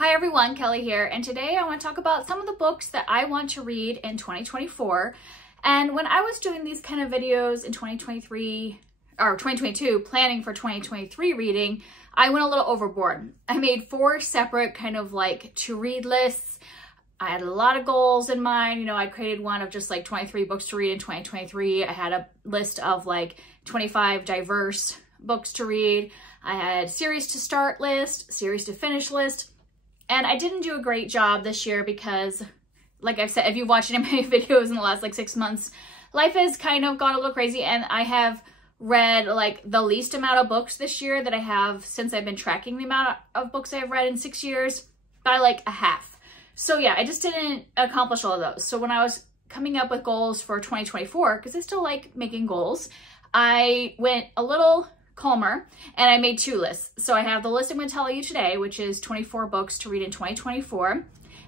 Hi everyone, Kelly here, and today I want to talk about some of the books that I want to read in 2024. And when I was doing these kind of videos in 2023 or 2022, planning for 2023 reading, I went a little overboard. I made 4 separate kind of like to read lists. I had a lot of goals in mind. You know, I created one of just like 23 books to read in 2023. I had a list of like 25 diverse books to read. I had series to start list, series to finish list. And I didn't do a great job this year because, like I've said, if you've watched any of my videos in the last like 6 months, life has kind of gone a little crazy, and I have read like the least amount of books this year that I have since I've been tracking the amount of books I've read in 6 years by like a half. So yeah, I just didn't accomplish all of those. So when I was coming up with goals for 2024, because I still like making goals, I went a little calmer and I made 2 lists. So I have the list I'm going to tell you today, which is 24 books to read in 2024.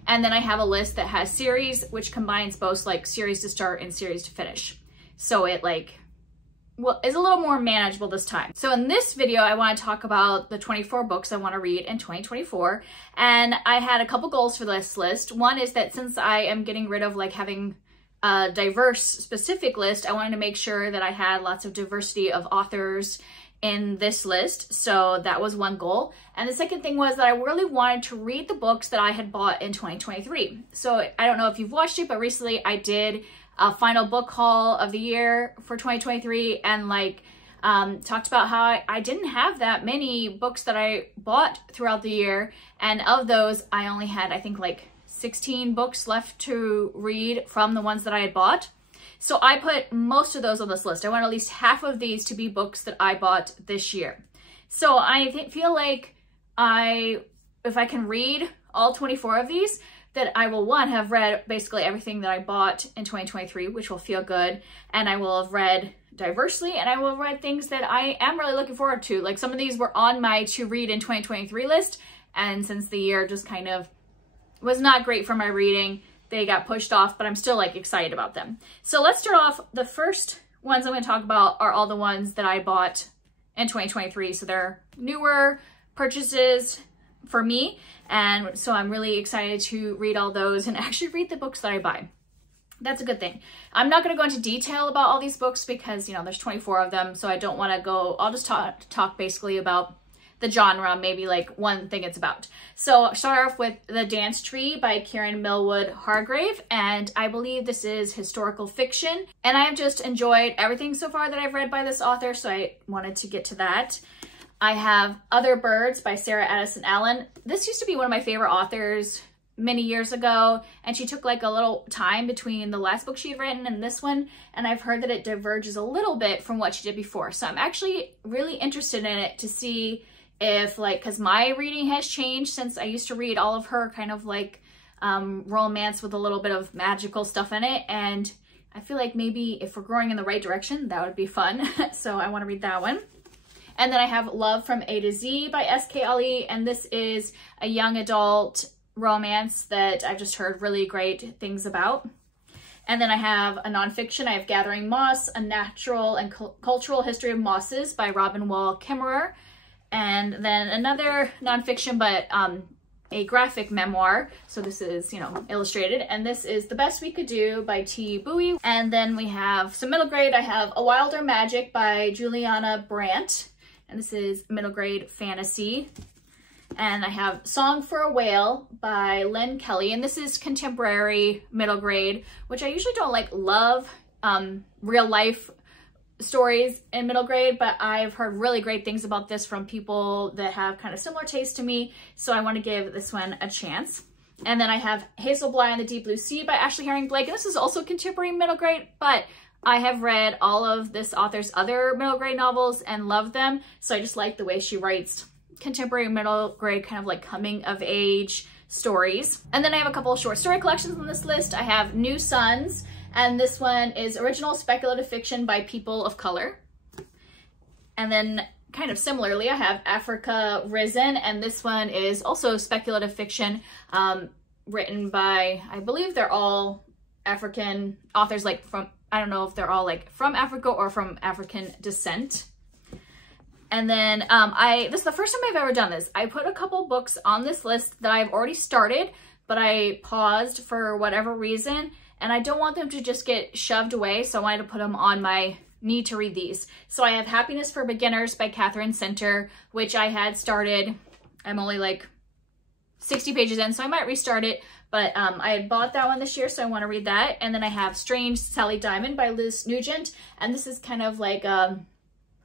And then I have a list that has series, which combines both like series to start and series to finish. So it like, well, is a little more manageable this time. So in this video, I want to talk about the 24 books I want to read in 2024. And I had a couple goals for this list. One is that since I am getting rid of like having a diverse specific list, I wanted to make sure that I had lots of diversity of authors in this list. So that was one goal. And the second thing was that I really wanted to read the books that I had bought in 2023. So I don't know if you've watched it, but recently I did a final book haul of the year for 2023 and like talked about how I didn't have that many books that I bought throughout the year. And of those, I only had, I think, like 16 books left to read from the ones that I had bought. So I put most of those on this list. I want at least half of these to be books that I bought this year. So I feel like if I can read all 24 of these, that I will, one, have read basically everything that I bought in 2023, which will feel good. And I will have read diversely, and I will have read things that I am really looking forward to. Like some of these were on my to read in 2023 list. And since the year just kind of was not great for my reading, they got pushed off, but I'm still like excited about them. So let's start off. The first ones I'm going to talk about are all the ones that I bought in 2023. So they're newer purchases for me. And so I'm really excited to read all those and actually read the books that I buy. That's a good thing. I'm not going to go into detail about all these books because, you know, there's 24 of them. So I don't want to go, I'll just talk basically about the genre, maybe like one thing it's about. So I'll start off with The Dance Tree by Karen Millwood Hargrave, and I believe this is historical fiction, and I have just enjoyed everything so far that I've read by this author, so I wanted to get to that. I have Other Birds by Sarah Addison Allen. This used to be one of my favorite authors many years ago, and she took like a little time between the last book she had written and this one, and I've heard that it diverges a little bit from what she did before. So I'm actually really interested in it to see if like, because my reading has changed since I used to read all of her kind of like romance with a little bit of magical stuff in it, and I feel like maybe if we're growing in the right direction, that would be fun. So I want to read that one. And then I have Love from A to Z by S.K. Ali, and this is a young adult romance that I've just heard really great things about. And then I have a nonfiction. I have Gathering Moss, A Natural and Cultural History of Mosses by Robin Wall Kimmerer. And then another nonfiction, but a graphic memoir. So this is, you know, illustrated. And this is The Best We Could Do by T. Bowie. And then we have some middle grade. I have A Wilder Magic by Juliana Brandt. And this is middle grade fantasy. And I have Song for a Whale by Lynn Kelly. And this is contemporary middle grade, which I usually don't like love real life stories in middle grade, but I've heard really great things about this from people that have kind of similar taste to me, so I want to give this one a chance. And then I have Hazel Bly and the Deep Blue Sea by Ashley Herring Blake, and this is also contemporary middle grade, but I have read all of this author's other middle grade novels and loved them, so I just like the way she writes contemporary middle grade kind of like coming of age stories. And then I have a couple of short story collections on this list. I have New Sons, and this one is original speculative fiction by people of color. And then kind of similarly, I have Africa Risen, and this one is also speculative fiction written by, I believe they're all African authors, like from, I don't know if they're all like from Africa or from African descent. And then this is the first time I've ever done this. I put a couple books on this list that I've already started, but I paused for whatever reason, and I don't want them to just get shoved away, so I wanted to put them on my need to read these. So I have Happiness for Beginners by Katherine Center, which I had started. I'm only like 60 pages in, so I might restart it, but I had bought that one this year, so I want to read that. And then I have Strange Sally Diamond by Liz Nugent, and this is kind of like a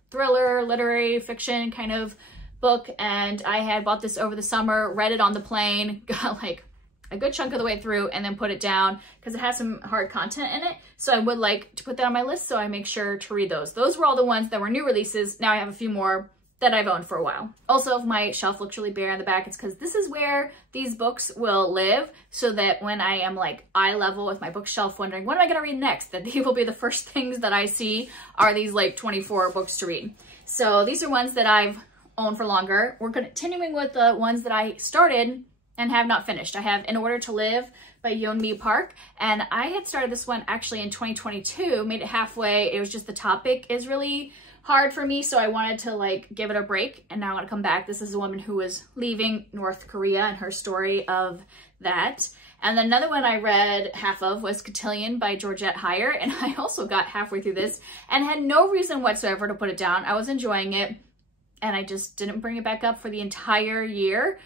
thriller, literary fiction kind of book, and I had bought this over the summer, read it on the plane, got like a good chunk of the way through, and then put it down because it has some hard content in it. So I would like to put that on my list, so I make sure to read those. Those were all the ones that were new releases. Now I have a few more that I've owned for a while. Also, my shelf looks really bare on the back. It's because this is where these books will live, so that when I am like eye level with my bookshelf wondering, what am I gonna read next? That these will be the first things that I see are these like 24 books to read. So these are ones that I've owned for longer. We're continuing with the ones that I started and have not finished. I have In Order to Live by Yeonmi Park, and I had started this one actually in 2022, made it halfway. It was just the topic is really hard for me, so I wanted to like give it a break, and now I want to come back. This is a woman who was leaving North Korea and her story of that. And then another one I read half of was Cotillion by Georgette Heyer, and I also got halfway through this and had no reason whatsoever to put it down. I was enjoying it, and I just didn't bring it back up for the entire year.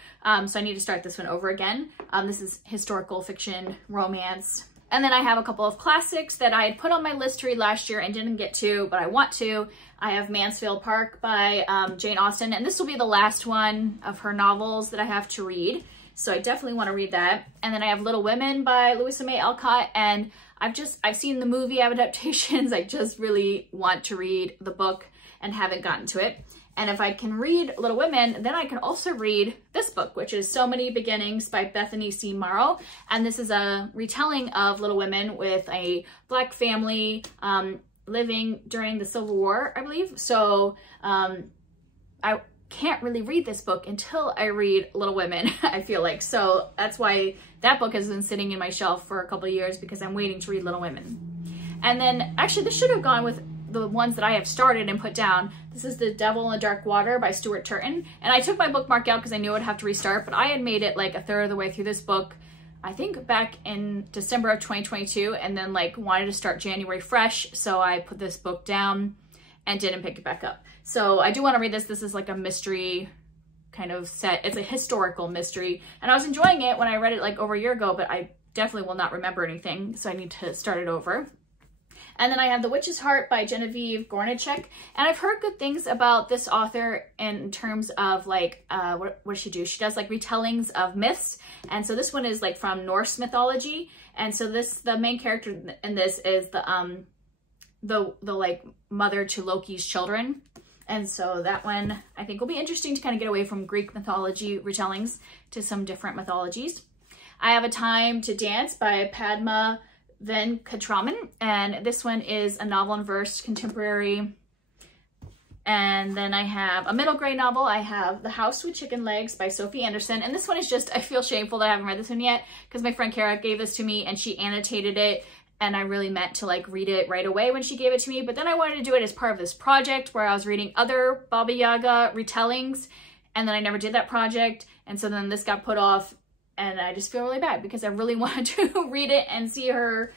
So I need to start this one over again. This is historical fiction, romance. And then I have a couple of classics that I had put on my list to read last year and didn't get to, but I want to. I have Mansfield Park by Jane Austen, and this will be the last one of her novels that I have to read. So I definitely want to read that. And then I have Little Women by Louisa May Alcott, and I've seen the movie adaptations. I just really want to read the book and haven't gotten to it. And if I can read Little Women, then I can also read this book, which is So Many Beginnings by Bethany C. Morrow. And this is a retelling of Little Women with a Black family living during the Civil War, I believe. So I can't really read this book until I read Little Women, I feel like. So that's why that book has been sitting in my shelf for a couple of years, because I'm waiting to read Little Women. And then actually this should have gone with the ones that I have started and put down. This is The Devil in the Dark Water by Stuart Turton. And I took my bookmark out because I knew I'd have to restart, but I had made it like a third of the way through this book, I think back in December of 2022, and then like wanted to start January fresh. So I put this book down and didn't pick it back up. So I do want to read this. This is like a mystery kind of set. It's a historical mystery. And I was enjoying it when I read it like over a year ago, but I definitely will not remember anything. So I need to start it over. And then I have The Witch's Heart by Genevieve Gornichek. And I've heard good things about this author in terms of like, what does she do? She does like retellings of myths. And so this one is like from Norse mythology. And so the main character in this is the like mother to Loki's children. And so that one I think will be interesting to kind of get away from Greek mythology retellings to some different mythologies. I have A Time to Dance by Padma Venkatraman, and this one is a novel in verse, contemporary. And then I have a middle grade novel. I have The House with Chicken Legs by Sophie Anderson, and this one is just, I feel shameful that I haven't read this one yet because my friend Kara gave this to me and she annotated it, and I really meant to like read it right away when she gave it to me, but then I wanted to do it as part of this project where I was reading other Baba Yaga retellings, and then I never did that project, and so then this got put off. And I just feel really bad because I really wanted to read it and see her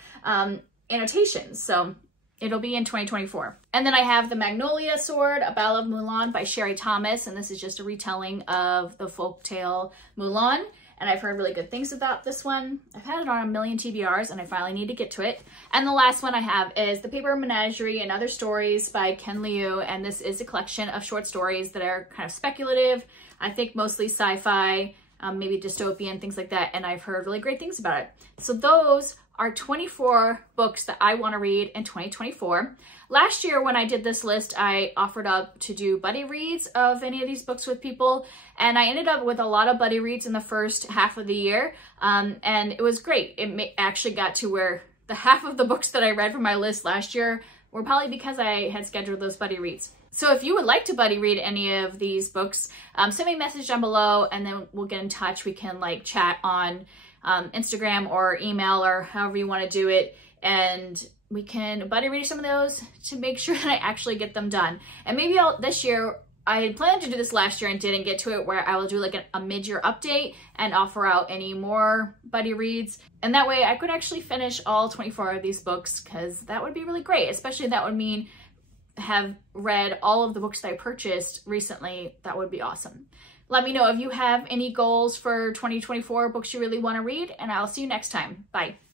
annotations. So it'll be in 2024. And then I have The Magnolia Sword, A Ballad of Mulan by Sherry Thomas. And this is just a retelling of the folktale Mulan. And I've heard really good things about this one. I've had it on a million TBRs and I finally need to get to it. And the last one I have is The Paper Menagerie and Other Stories by Ken Liu. And this is a collection of short stories that are kind of speculative. I think mostly sci-fi, maybe dystopian, things like that, and I've heard really great things about it. So those are 24 books that I want to read in 2024. Last year when I did this list, I offered up to do buddy reads of any of these books with people, and I ended up with a lot of buddy reads in the first half of the year, and it was great. It actually got to where the half of the books that I read from my list last year were probably because I had scheduled those buddy reads. So if you would like to buddy read any of these books, send me a message down below and then we'll get in touch. We can like chat on Instagram or email or however you want to do it. And we can buddy read some of those to make sure that I actually get them done. And maybe this year I had planned to do this last year and didn't get to it, where I will do like a mid-year update and offer out any more buddy reads. And that way I could actually finish all 24 of these books, because that would be really great. Especially that would mean have read all of the books that I purchased recently. That would be awesome. Let me know if you have any goals for 2024, books you really want to read, and I'll see you next time. Bye.